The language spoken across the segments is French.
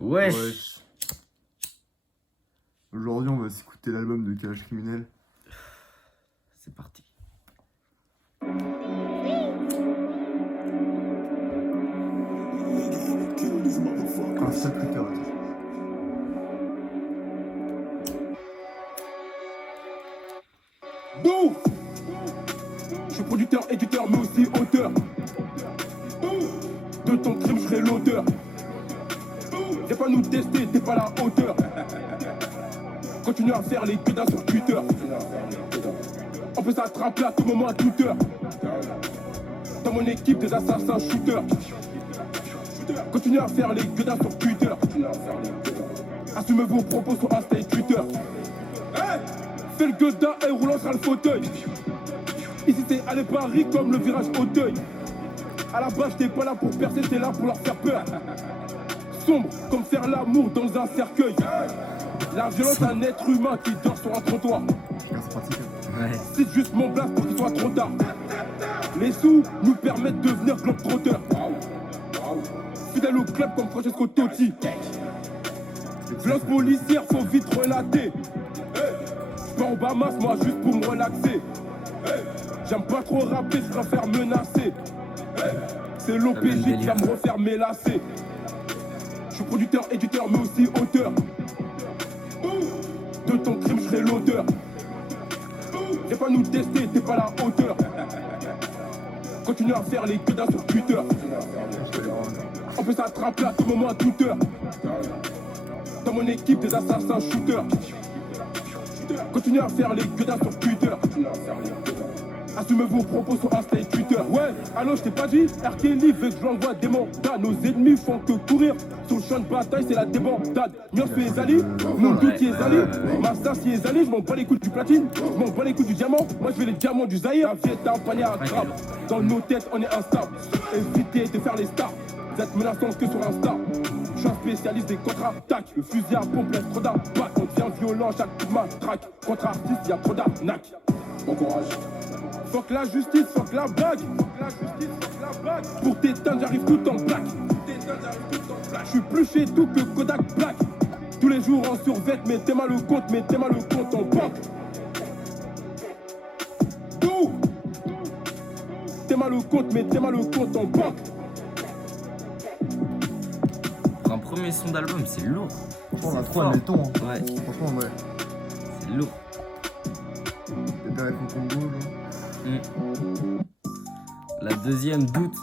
Wesh. Aujourd'hui, on va s'écouter l'album de Calage Criminel. C'est parti. Un sacré cœur. Bouh. Je suis producteur, éditeur, mais aussi auteur. De ton crime, je serai l'auteur. Viens pas nous tester, t'es pas à la hauteur. Continue à faire les putains sur Twitter. On peut s'attraper à tout moment, à toute heure. Dans mon équipe, des assassins shooters. Continue à faire les gueudins sur Twitter. Assumez vos propos sur Insta et Twitter. Hey, fais le gueudin et roulant sur le fauteuil. Ici c'est aller Paris comme le virage Auteuil. À la base j'étais pas là pour percer, j'étais là pour leur faire peur. Sombre comme faire l'amour dans un cercueil. La violence d'un être humain qui dort sur un trottoir. C'est juste mon blast pour qu'il soit trop tard. Les sous nous permettent de devenir globe-trotteurs. Fidèle au club comme Francesco Totti. Violence policière, faut vite relater. J'pars au Bahamas, moi juste pour me relaxer. J'aime pas trop rapper, je préfère menacer. C'est l'OPJ qui va me refaire mes lacets. Je suis producteur, éditeur, mais aussi auteur. De ton crime, je serai l'auteur. Viens pas nous tester, t'es pas à la hauteur. Continue à faire les gueudins sur Twitter. On peut s'attraper à tout moment, à toute heure. Dans mon équipe, des assassins shooters. Continue à faire les gueudins sur Twitter. Assumez vos propos sur Insta et Twitter. Ouais, allô, je t'ai pas dit. R. Kelly veut que je l'envoie des mandats. Nos ennemis font que courir. Sur le champ de bataille, c'est la débandade. Mios est Ali, mon doute est Ali. Ma sas est Ali, je m'en bats les couilles du platine. Je m'en bats les couilles du diamant. Moi je veux les diamants du Zahir. Viens un panier à grappe. Dans nos têtes, on est instable. Évitez de faire les stars. Vous êtes menaçants que sur Insta. Je suis un spécialiste des contre-attaques. Le fusil à pompe laisse trop d'impact. On devient violent chaque coup de matraque. Contre artiste, y'a trop d'arnaque. Bon courage. Fuck la justice, fuck la blague. Pour t'éteindre, j'arrive tout en plaque. Je suis plus chez tout que Kodak Black. Tous les jours en survêt, mettez mal le compte en banque. Tout. Mettez mal le compte en banque. Pour un premier son d'album, c'est lourd. Franchement, la 3 elle met le ton. Hein. Ouais. Franchement, ouais. C'est lourd. Les gars, avec mon combo, là. La deuxième, doute.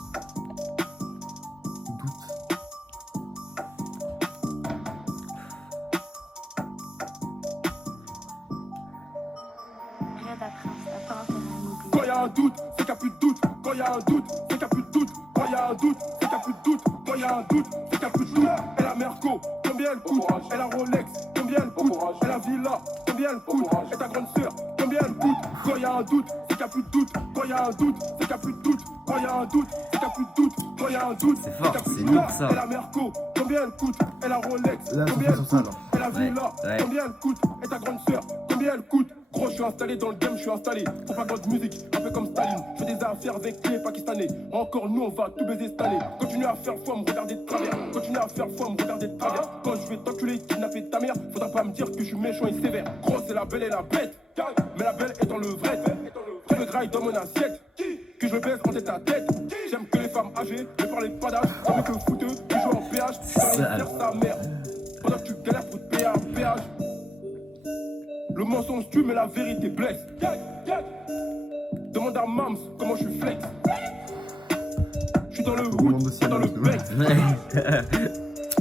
Quand y'a un doute, c'est qu'il n'y a plus de doute. Quand y'a un doute, c'est qu'il n'y a plus de doute. Quand y'a un doute, c'est qu'il n'y a plus de doute. Quand y'a un doute, c'est qu'il n'y a plus de doute. Elle a Merco, combien elle coûte? Elle a Rolex, combien elle coûte? Elle a Villa, combien elle coûte? Et ta grande sœur, combien elle coûte? Quand y'a un doute, c'est qu'il n'y a plus de doute. Quand y'a un doute, c'est qu'il n'y a plus de doute. Quand y'a un doute, c'est qu'il n'y a plus de doute. Quand y'a un doute, C'est fort, c'est qu'il y a plus c'est de lourd doute. ça. Elle a Merco, combien elle coûte? Elle a Rolex, Là, combien elle c'est ça, coûte? là. Elle a Villa, Ouais. combien elle coûte? Et ta grande sœur, combien elle coûte? Gros, je suis installé dans le game, je suis installé. Propagande musique, un peu comme Staline. Je fais des affaires avec les Pakistanais. Encore nous, on va tout baiser cette année. Continue à faire foi, me regarder de travers. Continue à faire foi, me regarder de travers. Quand je vais t'enculer, kidnapper ta mère, faudra pas me dire que je suis méchant et sévère. Gros, c'est la belle et la bête. Mais la belle est dans le vrai. Que le graille dans mon assiette. Que je baisse en tête à tête. J'aime que les femmes âgées, ne parlez pas d'âge. Avec le fouteux, qui joue en péage. Dans les faire sa mère. Pendant que tu galères pour te payer un péage. Le mensonge tue mais la vérité blesse. Demande à Mams comment je suis flex. Je suis dans le hood, pas dans le bec.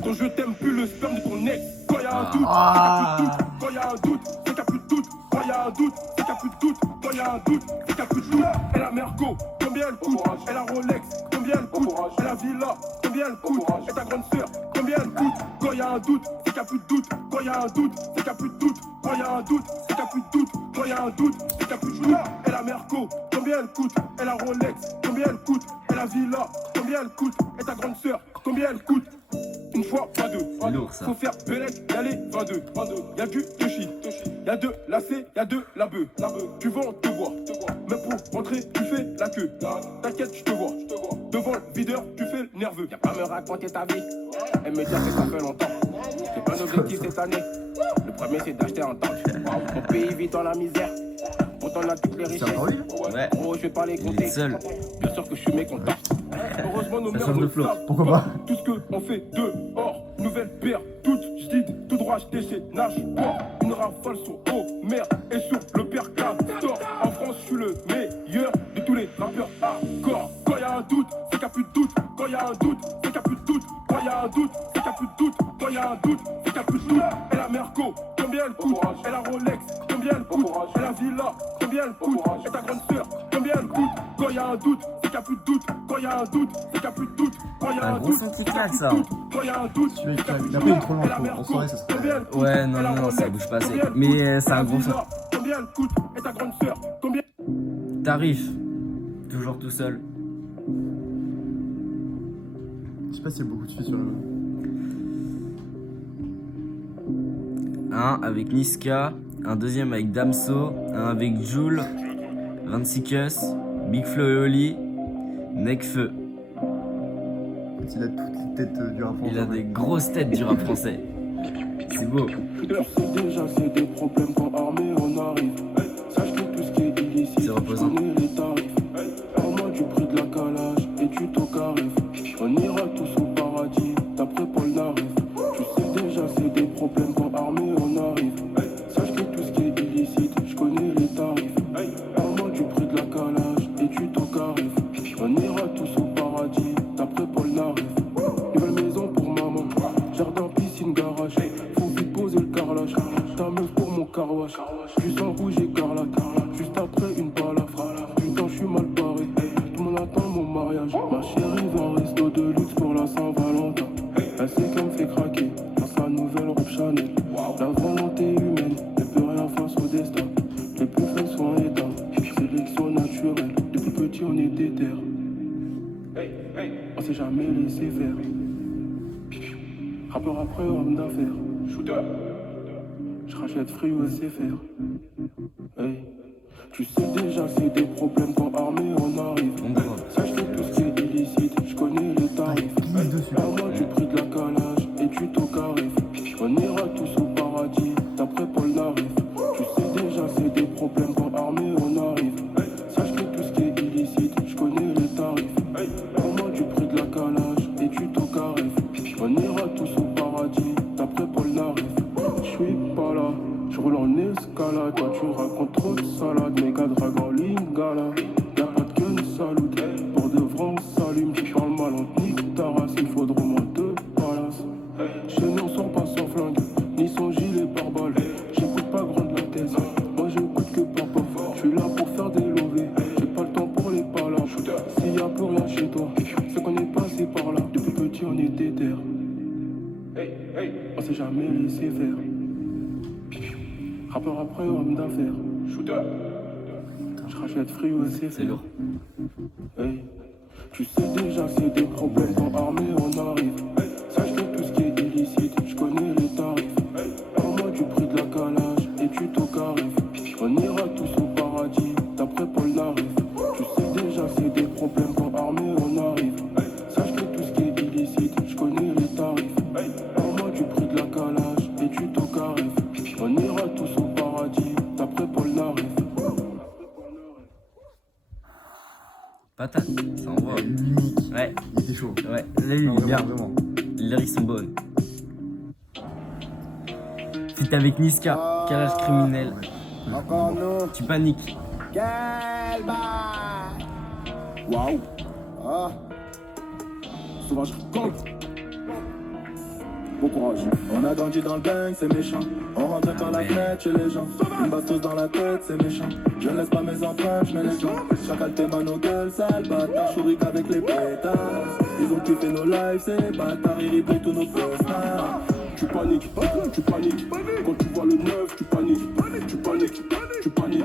Quand je t'aime plus le sperme de ton ex. Quand y'a un doute, c'est qu'il y a plus de doute. Quand y'a un doute, c'est qu'il y a plus de doute. Quand y'a un doute, c'est qu'il y a plus de doute. Quand y'a un doute, c'est qu'il y a plus de doute. Elle a Merco, combien elle coûte? Elle a Rolex, combien elle coûte? Elle a Villa, combien elle coûte? Et ta grande sœur, combien elle coûte? Quand y'a un doute, c'est qu'il y a plus de doute. Quand y'a un doute, c'est qu'il y a plus de doute. Quand y'a un doute, c'est qu'il y a plus de doute. Quand y'a un doute, c'est qu'il y a plus de doute. Elle a Merco, combien elle coûte? Elle a Rolex, combien elle coûte? Elle a Villa, combien elle coûte? Et ta grande sœur, combien elle coûte? Une fois, pas deux. C'est lourd, ça. Faut faire Belek, y aller, 22. Y'a du Yoshi, y'a de la C, y'a de la bœuf. Tu vends, te vois. Mais pour rentrer, tu fais la queue. T'inquiète, je te vois. Devant le videur, tu fais le nerveux. Y'a pas à me raconter ta vie. Elle me dit que ça fait longtemps. C'est pas un objectif cette année. Le premier, c'est d'acheter un tank. Mon pays vit dans la misère. Pourtant, on a toutes les C'est richesses. encore lui là Ouais. Oh, je vais pas les Il compter. est seul. Bien sûr que je suis mécontent. Heureusement, nos Ça mères change de ne flow. savent Pourquoi pas tout ce qu'on fait dehors. Nouvelle paire, toute j'did, tout droit, j'étais chez Nash. Une rafale sur Homer et sur le père Castor. En France, je suis le meilleur de tous les rappeurs hardcore. Quand y'a un doute, c'est qu'il n'y a plus de doute. Quand y'a un doute, c'est qu'il n'y a plus de doute. Quand y'a un doute, c'est qu'il n'y a plus de doute. Quand y'a un doute, c'est qu'il n'y a plus de doute. Elle a Merco, combien elle coûte? Elle a Rolex, combien elle coûte? Elle a Villa, combien elle coûte? Et ta grande sœur, combien elle coûte? Quand y'a un doute, c'est qu'il n'y a plus de doute. Quand y'a un doute, c'est qu'il n'y a plus de doute. Quand y'a Un un gros doute, son qui c'est qu'il y a claque, plus de ça. doute. Quand y'a un doute, Celui-là, il c'est qu'il y a claque. plus de Il a pas une doute. trop longue Elle a en Merco, soirée, ça serait. combien elle coûte? Ouais, non, Elle a non, ça Rolex, bouge pas assez. combien elle Mais coûte? c'est un Elle a gros son. Villa, combien elle coûte? Et ta grande sœur, combien? Tarif. Toujours tout seul. Je sais pas s'il y a beaucoup de filles sur le. Un avec Niska, un deuxième avec Damso, un avec Joule, 26 Cus, Big Flo et Oli, Nekfeu. Il a toutes les têtes du rap Il a français. des grosses têtes du rap français. C'est beau. Tu sais déjà c'est des problèmes quand armé on arrive. Sache que tout ce qui est illicite, C'est reposant. je connais les tarifs. Parle-moi du prix de la calage et du taux carré. On ira tous au paradis, d'après Paul Naref. Tu sais déjà c'est des problèmes quand armé on arrive. Sache que tout ce qui est illicite, je connais les tarifs. Parle-moi du prix de la calage et du taux carré. On ira tous au paradis, d'après Paul Naref. Nouvelle maison pour maman, jardin, piscine, garage. Faut vite poser le carrelage. Ta meuf pour mon carwash. Du sang rouge écarlate. Juste après une balafre. Putain, je suis mal barré. Tout le monde attend mon mariage. Ma chérie va un resto de luxe pour la Saint-Valentin. Elle sait qu'elle me fait craquer dans sa nouvelle robe Chanel. La volonté humaine ne peut rien face au destin. Les plus faibles sont en état. Sélection naturelle. Depuis petit, on est déter. On s'est jamais laissé faire. Rappeur après homme d'affaires. Shooter. Je rachète free au SFR. Hey. Tu sais déjà c'est des problèmes quand armé on arrive. On voit. Sache que tout ce qui est illicite, je connais les tarifs. glisse dessus. Parle-moi du prix de la calage et du taux carré. On ira tous au paradis, d'après Paul Naref. Tu sais déjà c'est des problèmes quand armé on arrive. Sache que tout ce qui est illicite, je connais les tarifs. Parle-moi du prix de la calage et du taux carré. On ira tous au paradis, d'après Paul Naref. Je suis pas là, je roule en escalade. Toi tu racontes trop de salade, méga drague en lingala. Y'a pas de gun, salut. Pour de vrai on s'allume, tu parles mal en nique ta race. Il faudra au moins deux palaces. Chez nous on sort pas sans flingue, ni sans gilet pare-balles. J'écoute pas grande la thèse, moi j'écoute que papa. Je suis là pour faire des lovés, j'ai pas le temps pour les palabres. S'il y a plus rien chez toi, c'est qu'on est passé par là. Depuis petit on était terre. On s'est jamais laissé faire. Rappeur après homme d'affaires. Shooter. Je rachète free au SFR. C'est lourd. Hey. Tu sais déjà c'est des problèmes quand armé on arrive. Sache que tout ce qui est illicite, je connais les tarifs. Parle-moi du prix de la calage et du taux carré. On ira tous au paradis, d'après Paul Naref. Tu sais déjà c'est des problèmes quand armé on arrive. Sache que tout ce qui est illicite, je connais les tarifs. Parle-moi du prix de la calage et du taux carré. On ira tous au paradis, d'après Paul Naref. Patate, ça envoie. L'unique. Ouais, Il était chaud. ouais. Là, il Non, est bien. vraiment, vraiment. Les lyrics sont bonnes. Fit avec Niska, carrage criminel. Encore nous, Tu paniques. quel bail. Waouh, Ah, sauvage gang. Bon courage. on a grandi dans le bang, c'est méchant. On rentre par la fenêtre chez les gens. Une bastos dans la tête, c'est méchant. Je ne laisse pas mes empreintes, je mets les gens. Chacal tes mains nos gueules, sale bâtard. Chourique avec les pétards. Ils ont kiffé nos lives, ces bâtards. Ils replay tous nos posters. Tu paniques, tu paniques. Quand tu vois le neuf, tu paniques. Tu paniques, tu paniques.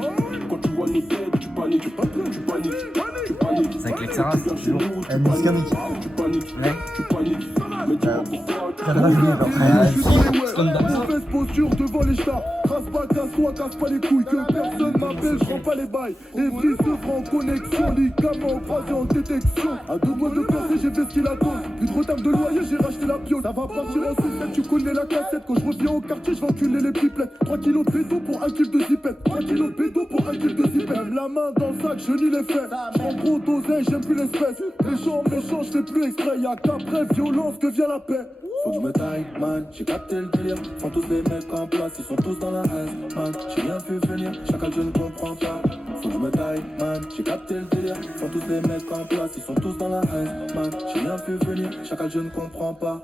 Quand tu vois nos têtes, tu paniques. Tu paniques, tu paniques. C'est avec Lexaras, c'est lourd. Niska Nick. Tu paniques, Ouais. tu paniques. Mais dis-moi pourquoi tu Ça va venir, genre. je suis dans les ouais. comme Damso. Mauvaise posture devant les stars. Casse-toi, casse pas les couilles. Que personne m'appelle, je prends pas les bails. Evry se prend en connexion. Ligaments croisés en détection. À 2 mois de percer, j'ai fait ce qu'il attend. Plus de retard de loyer, j'ai racheté la piole. Ça va partir en sucette, tu connais la cassette. Quand je reviens au quartier, je vais enculer les pipelettes. 3 kilos de béton pour 1 kg de zipette. 3 kilos de béton pour 1 kg de zipette. Lève la main dans le sac, je nie les faits. J'prends trop d'oseille, j'aime plus l'espèce. Méchant, je fais plus exprès. Y'a qu'après violence que vient la paix. Faut que je me taille, man, j'ai capté le délire. Font tous les mecs en place, ils sont tous dans la haine, man. J'ai rien vu venir, chacal je ne comprends pas. Faut que je me taille, man, j'ai capté le délire. Font tous les mecs en place, ils sont tous dans la haine, man. J'ai rien vu venir, chacal je ne comprends pas.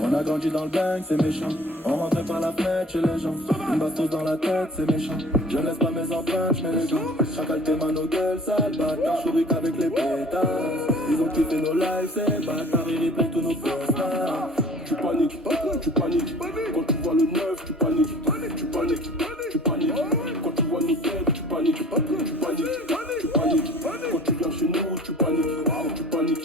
On a grandi dans le bang, c'est méchant. On rentrait par la fenêtre chez les gens. Une bastos dans la tête, c'est méchant. Je laisse pas mes empreintes, je mets les gants. Chacal tes mains, nos gueules, sale bâtard. Chourique avec les pétasses. Ils ont kiffé nos lives, c'est bâtard. Ils replay tous nos posts. Tu paniques, tu paniques. Quand tu vois le neuf, tu paniques. Tu paniques, tu paniques. Quand tu vois nos têtes, tu paniques. Tu paniques, tu paniques. Quand tu viens chez nous, tu paniques. Tu paniques,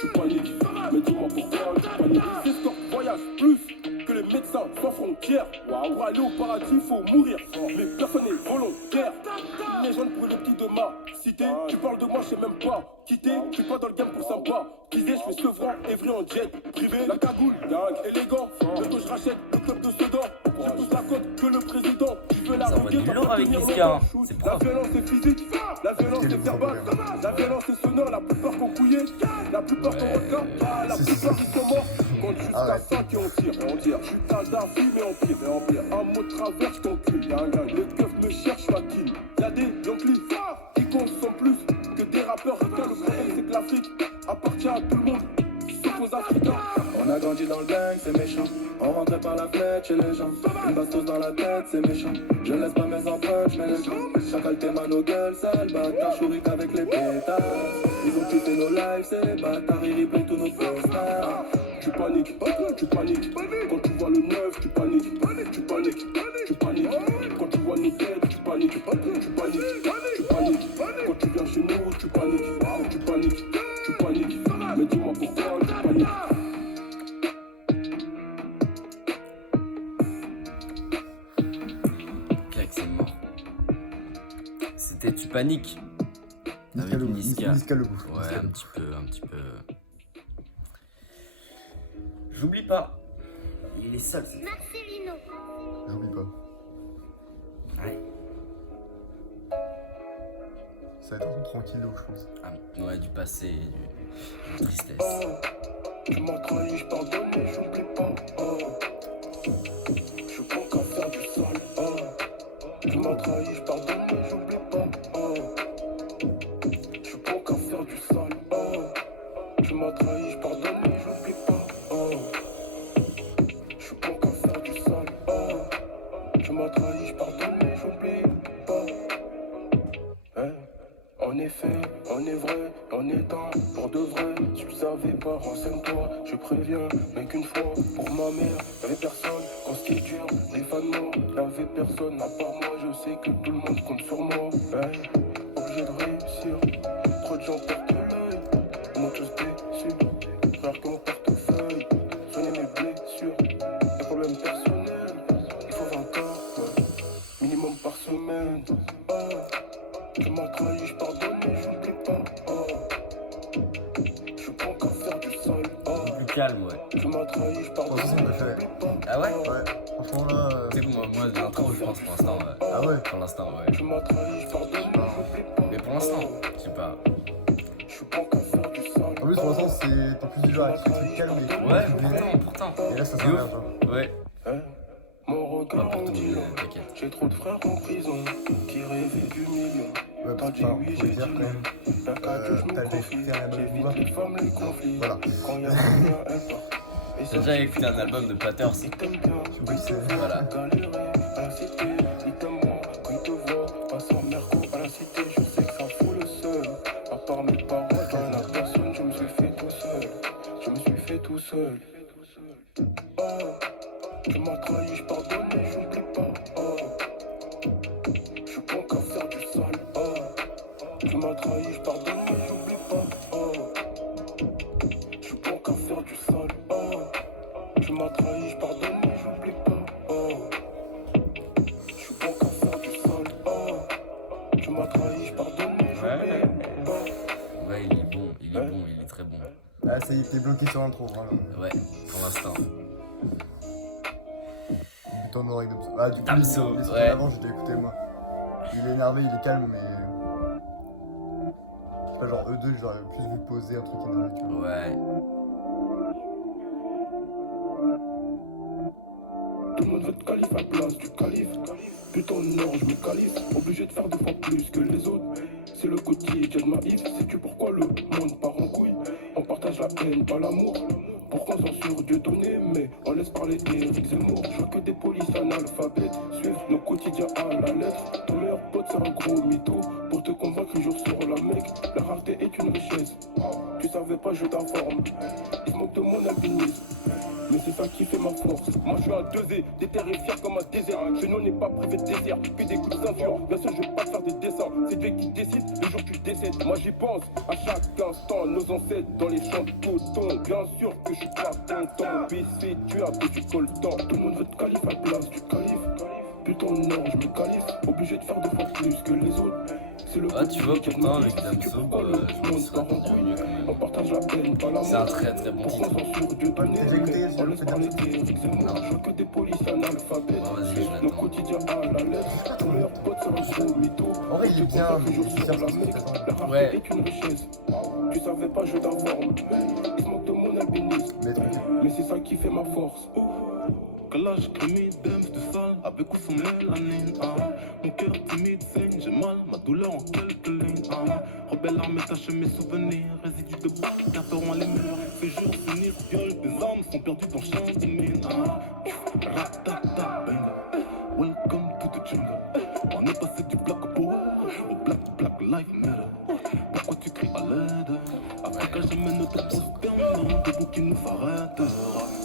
tu paniques. Mais dis-moi pourquoi tu paniques. Ces stores voyagent plus que les médecins sans frontières. Pour aller au paradis, faut mourir. Mais personne n'est volontaire. Les jeunes pour les petits de ma cité. Tu parles de moi, je sais même pas quitter. Je suis pas dans le game pour sympa. Disais, je fais Sevran, Evry en jet privé. La cagoule, gang, élégant. Bientôt je rachète le club de Sedan. J'ai plus la cote que le président. Tu veux la Ça envoie roquer, du t'as lourd pas avec tenir Niska, longtemps. hein. C'est La propre. violence est physique, la violence est verbale. La violence est sonore, la plupart qu'on couillé. La plupart qu'on regarde, la plupart ils sont morts. Compte jusqu'à 5 et on tire. Je suis Kadhafi mais en pire. Un mot de travers, je t'encule. Les keufs me cherchent, la kill. Y'a des yonklis qui comptent sont plus que des rappeurs. Regarde, le problème c'est que l'Afrique appartient à tout le monde, sauf aux Africains. On a grandi dans le gang, c'est méchant. On rentrait par la fenêtre chez les gens. Une bastos dans la tête, c'est méchant. Je laisse pas mes empreintes, je mets les gens. Chacal tes mains, nos gueules, sale bâtard. Chourique avec les pétasses. Ils ont kiffé nos lives, c'est bâtard. Ils replay tous nos posts. Tu paniques, tu paniques. Quand tu vois le neuf, tu paniques. Tu paniques, tu paniques. Quand tu vois nos têtes, tu paniques. Tu paniques, tu paniques. Quand tu viens chez nous, tu paniques. Tu paniques, tu paniques. Mais dis-moi pourquoi tu paniques. Clac, c'est mort. C'était Tu paniques. Niska Avec le Niska. Niska le bouffe. Ouais, un petit peu. J'oublie pas. Il est seul. Marcelino. J'oublie pas. Ouais. Ça va être un tranquillo, je pense. Ah, ouais, du passé, du tristesse. Tu m'as trahi, je pardonne, mais j'oublie pas. Je suis bon qu'à faire du sale. Tu m'as trahi, je pardonne, mais j'oublie pas. Je suis bon qu'à faire du sale. Tu m'as trahi, je pardonne, mais j'oublie pas. Je suis bon qu'à faire du sale. Tu m'as trahi, je pardonne, mais j'oublie pas. En effet, on est vrai, on est un pour de vrai. Tu le savais pas, renseigne-toi, je préviens. Mais qu'une fois, pour ma mère, y'avait personne. Quand ce qui est dur, les fans morts, y'avait personne à part moi. Je sais que tout le monde compte sur moi. Obligé de réussir, trop de gens portent l'œil. Ils m'ont tous déçu, frère que mon portefeuille. Soigner mes blessures, des problèmes personnels. Il faut 20 heures, minimum par semaine. Tu m'as trahi, je pardonne, mais j'oublie pas. Je suis bon qu'à faire du sale. Plus calme, ouais. Tu m'as trahi, je pardonne, Franchement, mais ça me fait. j'oublie pas. Ah ouais? Ouais, franchement là. Tu sais que moi l'intro, je pense pour l'instant. Ah ouais? Pour l'instant, ouais. Tu m'as trahi, je pardonne, mais j'oublie pas. Mais pour l'instant, je sais pas. Je suis bon qu'à faire du sale. En plus, pour l'instant, c'est. T'es plus du genre avec ce truc calme et. Ouais, et pourtant. là, ça De s'emmerde, ouf. genre. Ouais. Mon regard Pas pour en tout, dit t'inquiète. j'ai trop de frères en prison qui rêvaient du million. Ouais, T'as dit enfin, oui, faut j'ai dire dit quand même. non. T'as qu'à que je t'as me des confie. frères à J'évite Bouba. les femmes, les conflits. Voilà. Quand y'a rien, elle part. Et J'ai déjà écouté un album de Paters. ils t'aiment bien. Oui, c'est. Voilà. Galérer à la cité, ils t'aiment moins quand ils te voient. Passant Merco à la cité, je sais que ça fout le seul. À part mes parents, dans la personne, je me suis fait tout seul. Je me suis fait tout seul. Tu m'as trahi, je pardonne, mais j'oublie pas. Je suis bon qu'à faire du sale. Tu m'as trahi, je pardonne, mais j'oublie pas. Je suis bon qu'à faire du sale. trahi, je pardonne, mais j'oublie pas. Oh. Je suis bon qu'à faire du sol. Oh. Tu m'as trahi, je pardonne, mais j'oublie pas. Ouais, il est bon, il est très bon. Ah, ça y est, t'es bloqué sur l'intro. Voilà. Ouais, pour l'instant. Putain, on aurait de... Ah, du coup, Damso, les sons ouais. d'avant, j'ai déjà écouté moi. Il est énervé, il est calme, mais. Je sais pas, genre eux deux, j'aurais plus vu poser un truc énervé, tu vois. Ouais. Tout le monde veut te calife à place du calife. Putain non, je me calife. Obligé de faire deux fois plus que les autres. C'est le quotidien de ma if. Sais-tu pourquoi le monde part en couille? On partage la haine, pas l'amour. Pourquoi on censure Dieu donné, mais on laisse parler Éric Zemmour. Je veux que des policiers analphabètes suivent nos quotidiens à la lettre. Ton meilleur pote c'est un gros mytho. Pour te convaincre jour sur la mec. La rareté est une richesse. Tu savais pas, je t'informe. Ils se moquent de mon albinisme. Mais c'est ça qui fait ma force. Moi je suis un 2E, déterré fier comme un désert. Je n'en ai pas privé de désert, que des coups de ceinture. Bien sûr je vais pas te faire des dessins. C'est Dieu qui décide le jour que tu décèdes. Moi j'y pense à chaque instant. Nos ancêtres dans les champs de coton. Bien sûr que je suis pas content. Puis c'est tu as que tu colles le temps. Tout le monde veut te calife à la place du calife. Putain non, je me calife. Obligé de faire deux fois plus que les autres. C'est le Ah, tu vois, pourtant, avec Damso, je me suis entendu mieux quand même. On partage la haine, pas l'amour. C'est un très très bon titre. T'as écouté On laisse parler je veux que des policiers analphabètes. Bon, vas-y, je Nos l'attends. quotidiens à la lettre. Ton meilleur pote c'est un gros mytho. En vrai, il est bien, mais Toujours il sur cherche la ce mec. qu'il La rareté Ouais. est une richesse. Tu savais pas, je t'informe. Ils se moquent de mon albinisme. Mais tranquille. Mais c'est ça qui fait ma force. Calage, crémie, Dems, de sale, avec ou sans mélanine, ah. Mon cœur timide saigne, j'ai mal, ma douleur en quelques lignes, ah. Rebelle armée, tache mes souvenirs, résidus de balles, carteront les murs, ces jours finir, viol, mes armes sont perdues dans champ de mine, ah. Ratata, bang, welcome to the jungle. On est passé du black power au black life matter. Pourquoi tu cries à l'aide? Africa, jamais ne te prosterne, debout qui nous arrête.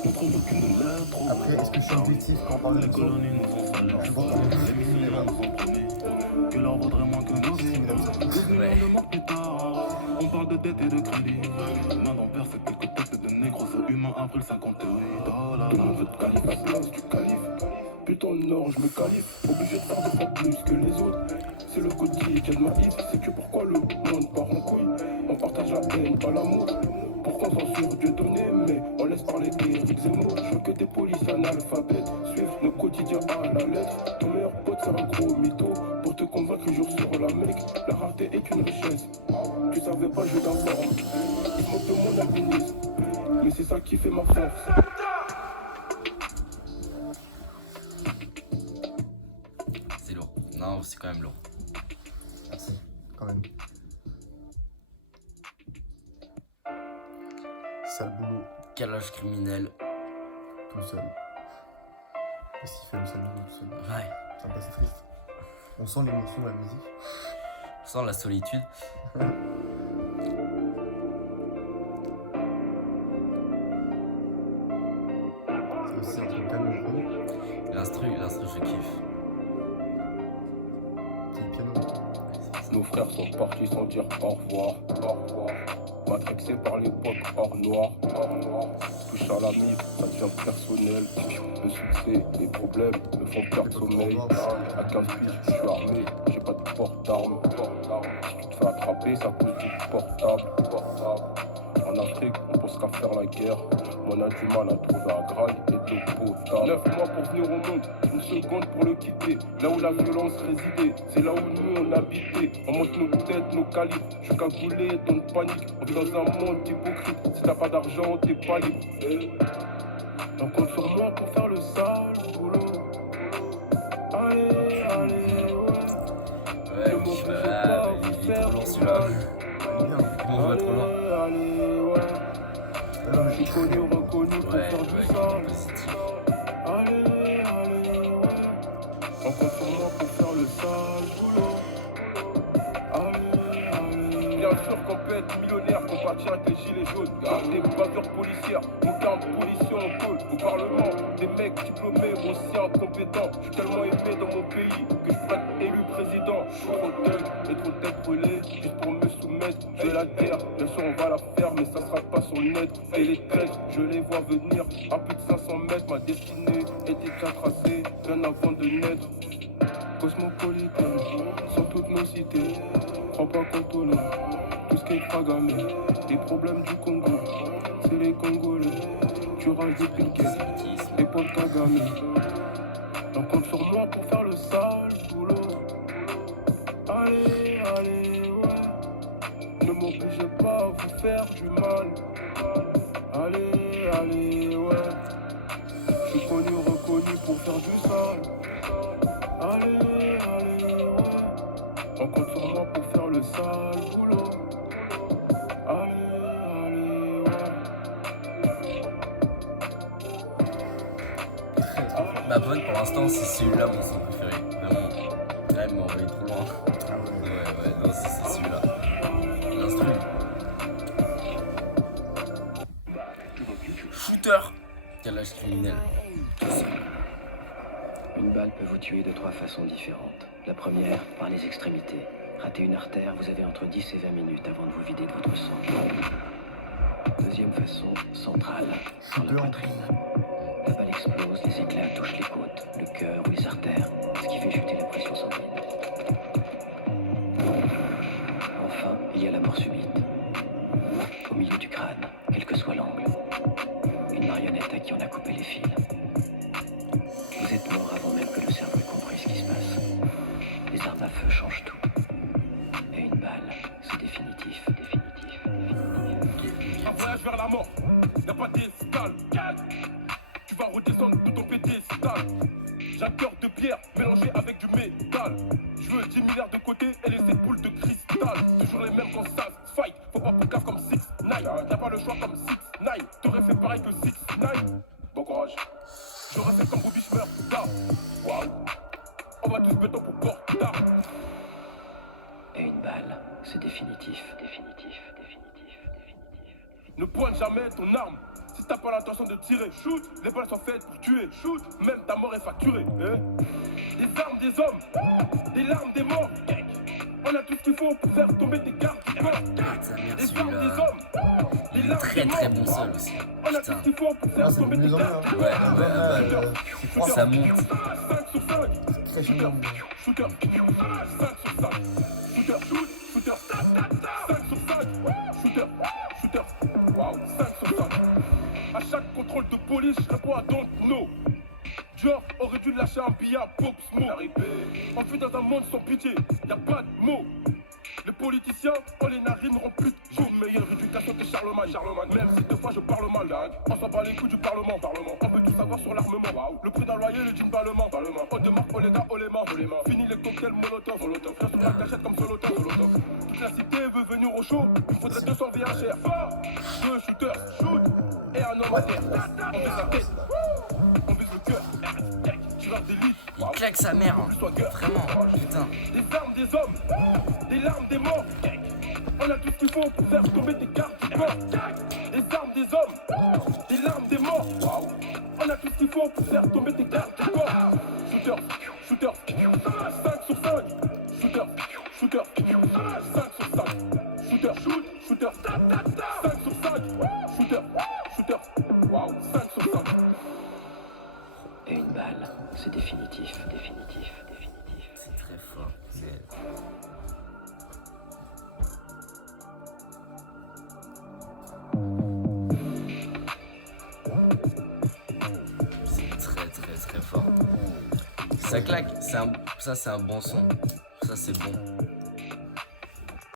Montre-moi qu'une lettre. Après, est-ce que je suis objectif quand on parle de Les Damso? colonies nous ont salés. Je vois quand même Les missionnaires nous ont promis que l'or vaudrait moins que nos vies. Ouais. Plus tard, on parle de dette et de crédit. Main d'envers, c'est quelques têtes de négros humains avril 58 dollars. Tout le monde veut te calife à la place du calife. Putain non, je me calife. Obligé de faire deux fois plus que les autres. C'est le quotidien de ma if. Sais-tu pourquoi le monde part en couille? On partage la haine, pas l'amour. Pourquoi on censure Dieu donné, mais on laisse parler Éric Zemmour. Je veux que des policiers analphabètes suivent nos quotidiens à la lettre. Ton meilleur pote c'est un gros mytho. Pour te convaincre jour sur la mec. La rareté est une richesse. Tu savais pas, je t'informe. Ils se moquent de mon albinisme. Mais c'est ça qui fait ma force. C'est lourd. Non, c'est quand même lourd. Merci, quand même. Sale boulot, Calage criminel. tout seul. Qu'est-ce qu'il fait le sale boulot tout seul? Ouais. Ça me passe triste. On sent l'émotion de la musique. Sans la solitude. C'est aussi un truc calme, je trouve. L'instru, je kiffe. Petit piano. Nos frères sont partis sans dire au revoir, au revoir. Matrixé par l'époque hors noir, touche à la mif, ça devient personnel. Le succès, les problèmes me font perdre sommeil. À 15 piges, je suis armé, j'ai pas de porte-armes. Si tu te fais attraper, ça cause du portable. En Afrique, on pense qu'à faire la guerre. On a du mal à trouver un graal et de potable. 9 mois pour venir au monde, une seconde pour le quitter. Là où la violence résidait, c'est là où nous on habitait. On monte nos têtes, nos calibres. Je suis cagoulé, donne panique. On vit dans un monde hypocrite. Si t'as pas d'argent, t'es pas libre. Donc compte sur moi pour faire le sale boulot. Allez, allez, Ouais, Le mot kiffe. que je Ah, parle, il est faire trop long celui-là. Il est bien. On va trop loin. allez, ouais. Non, mais Je suis connu, reconnu pour Ouais, faire ouais, du kiffe sale. positif. Allez, allez, ouais. On compte sur moi pour faire le sale boulot. Allez, allez. Bien sûr qu'on peut être millionnaire, qu'on partit avec les gilets jaunes. Avec des bavures policières, mon carnet de policiers en tôle. Vous parlez seulement des mecs diplômés, aussi incompétents. Je suis tellement aimé dans mon pays que je peux être élu président. Je suis trop thug et trop tête brûlée juste pour me soumettre. Je veux la guerre, bien sûr on va la faire, mais ça sera pas sur le net. Et les traites, je les vois venir à plus de 500 mètres. Ma destinée était déjà tracée bien avant de naître. Cosmopolitaine, sans toutes nos cités. Prends pas compte au nom, tout ce qui est fragamé. Les problèmes du Congo, c'est les Congolais. Tu rages des piquets, et Paul Kagame. On compte sur moi pour faire le sale boulot. Allez, allez, ouais. Ne m'obligez pas à vous faire du mal. Allez, allez, ouais. Je suis connu, reconnu pour faire du sale. Allez, allez, ouais. On compte sur moi pour faire le sale boulot. Allez, allez, ouais. Ma pote, pour l'instant, c'est celui-là mon son préféré. Vraiment. Là, il m'a envoyé trop loin. Ouais, non, c'est celui-là. L'instru. Shooter. Calage criminel. Une balle peut vous tuer de 3 façons différentes. La première, par les extrémités. Ratez une artère, vous avez entre 10 et 20 minutes avant de vous vider de votre sang. Deuxième façon, centrale, sur la poitrine. La balle explose, les éclats touchent les côtes, le cœur ou les artères, ce qui fait chuter la pression sanguine. Enfin, il y a la mort subite. Au milieu du crâne, quel que soit l'angle. Une marionnette à qui on a coupé les fils. Vous êtes mort avant même que le cerveau ait compris ce qui se passe. Les armes à feu changent tout. Et une balle, c'est définitif, définitif, définitif. Un voyage vers la mort, y'a pas d'escale. Tu vas redescendre de ton pédestal. J'ai un cœur de pierre mélangé avec du métal. Je veux 10 milliards de côté et les 7 boules de cristal. Toujours les mêmes quand ça se fight. Faut pas pour cave comme 6ix9ine. T'as pas le choix comme 6ix9ine. T'aurais fait pareil que 6ix9ine. Bon courage. J'aurais fait comme Bobby Schmurda. Waouh. On va tous béton pour portard. Et une balle, c'est définitif, définitif, définitif, définitif. Ne pointe jamais ton arme. Si t'as pas l'intention de tirer, shoot. Les balles sont faites pour tuer, shoot. Même ta mort est facturée, hein. Des armes des hommes, des larmes des morts. On a tout ce qu'il faut pour faire tomber des cartes. Des armes des hommes, des larmes Très des très morts. bon sol aussi. On a tout Putain. ce qu'il faut pour Ah, faire c'est tomber de des mieux en cartes. mieux. Ouais, ça monte. 5 sur 5. Très Shooter, génial. shooter, 5 sur 5. Shooter, shoot, shooter, 5 sur 5. Shooter, shooter, wow, 5 sur 5. À chaque contrôle de police, je réponds à don't know. Dior aurait dû lâcher un billet à Pop Smoke. On vit dans un monde sans pitié, y'a pas de mots. Les politiciens ont les narines remplies. J'ai une meilleure éducation que Charlemagne. Même si deux fois je parle mal, on s'en bat les couilles du Parlement. On veut tout savoir sur l'armement. Le prix d'un loyer, le jean ballement. On démarque, on les gars, on les mains. Fini les cocktails molotov. Reste sur la cachette comme Solotov. Toute la cité veut venir au show. Il faudrait 200 VHR. 2 shooters, shoot. Et un homme à terre. On vise la tête. On vise le cœur. Je lance des litres. Il claque sa mère. Hein. Vraiment, putain. Des armes des hommes, des larmes des morts. On a tout ce qu'il faut pour faire tomber des cartes du corps. Des armes des hommes, des larmes des morts. On a tout ce qu'il faut pour faire tomber des cartes du corps. Shooter, shooter, 5 sur 5. Shooter, shooter, 5 sur 5. Shooter, shoot, shooter, 5 sur 5. Shooter, shooter, wow, 5 sur 5. Et une balle, c'est définitif, définitif, définitif. C'est très fort. C'est très très très fort. Ça claque. Ça c'est un bon son. Ça c'est bon.